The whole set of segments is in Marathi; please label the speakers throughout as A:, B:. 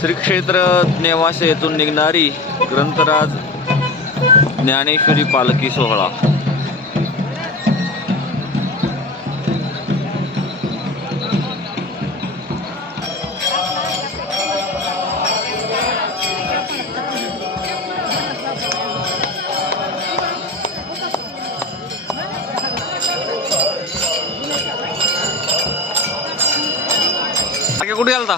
A: श्री क्षेत्र नेवासे येथून निघणारी ग्रंथराज ज्ञानेश्वरी पालखी सोहळा. कुठे गेलता?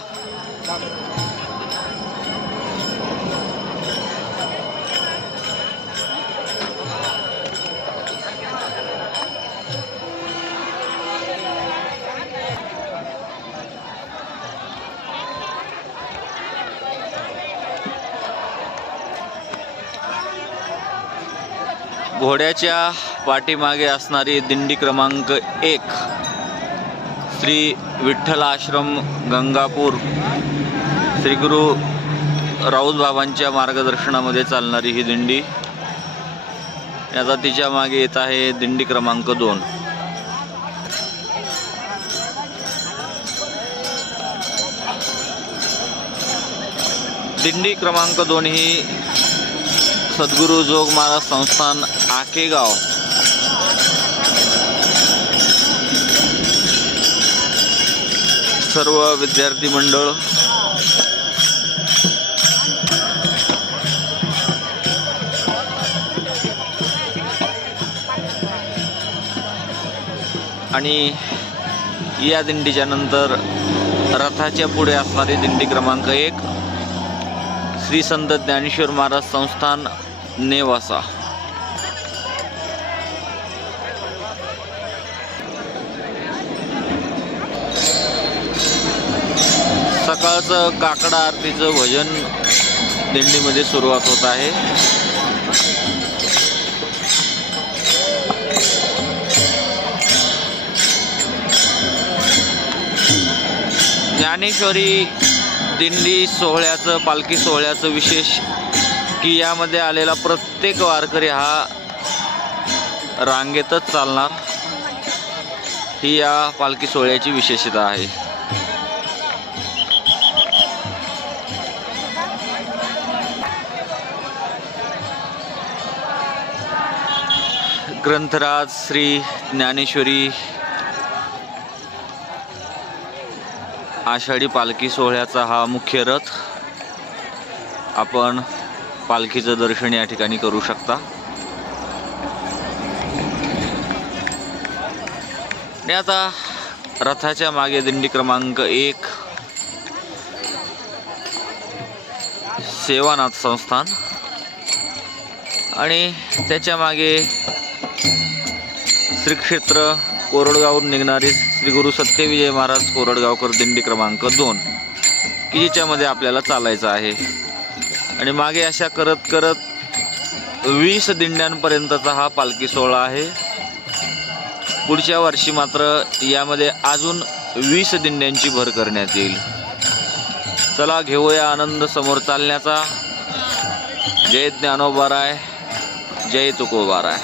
A: घोड्याच्या पाठीमागे असणारी दिंडी क्रमांक एक श्री विठ्ठल आश्रम गंगापूर श्री गुरु राऊत बाबांच्या मार्गदर्शनामध्ये चालणारी ही दिंडी. याचा तिच्यामागे येत आहे दिंडी क्रमांक दोन. दिंडी क्रमांक दोन ही सद्गुरू जोग महाराज संस्थान आकेगाव. सर्व विद्यार्थी मंडळ. आणि या दिंडीच्या नंतर रथाच्या पुढे असणारी दिंडी क्रमांक एक श्री संत ज्ञानेश्वर महाराज संस्थान नेवासा. सकाळचं काकडा आरतीचं भजन दिंडीमध्ये सुरुवात होत आहे. ज्ञानेश्वरी दिंडी सोहळ्याचं पालखी सोहळ्याचं विशेष की यामध्ये आलेला प्रत्येक वारकरी हा रांगेतच चालणार. ही या पालखी सोहळ्याची विशेषता आहे. ग्रंथराज श्री ज्ञानेश्वरी आषाढी पालखी सोहळ्याचा हा मुख्य रथ आपण पालखीचं दर्शन या ठिकाणी करू शकता. आणि आता रथाच्या मागे दिंडी क्रमांक एक. सेवानाथ संस्थान. आणि त्याच्यामागे श्री क्षेत्र कोरडगावरून निघणारी श्री गुरु सत्यविजय महाराज कोरडगावकर दिंडी क्रमांक दोन की जिच्यामध्ये आपल्याला चालायचं आहे. आणि मागे अशा करत करत वीस दिंड्यांपर्यंतचा हा पालखी सोहळा आहे. पुढच्या वर्षी मात्र यामध्ये अजून वीस दिंड्यांची भर करण्यात येईल. चला घेऊया आनंद समोर चालण्याचा. जय ज्ञानोबाराय जय तुकोबाराय.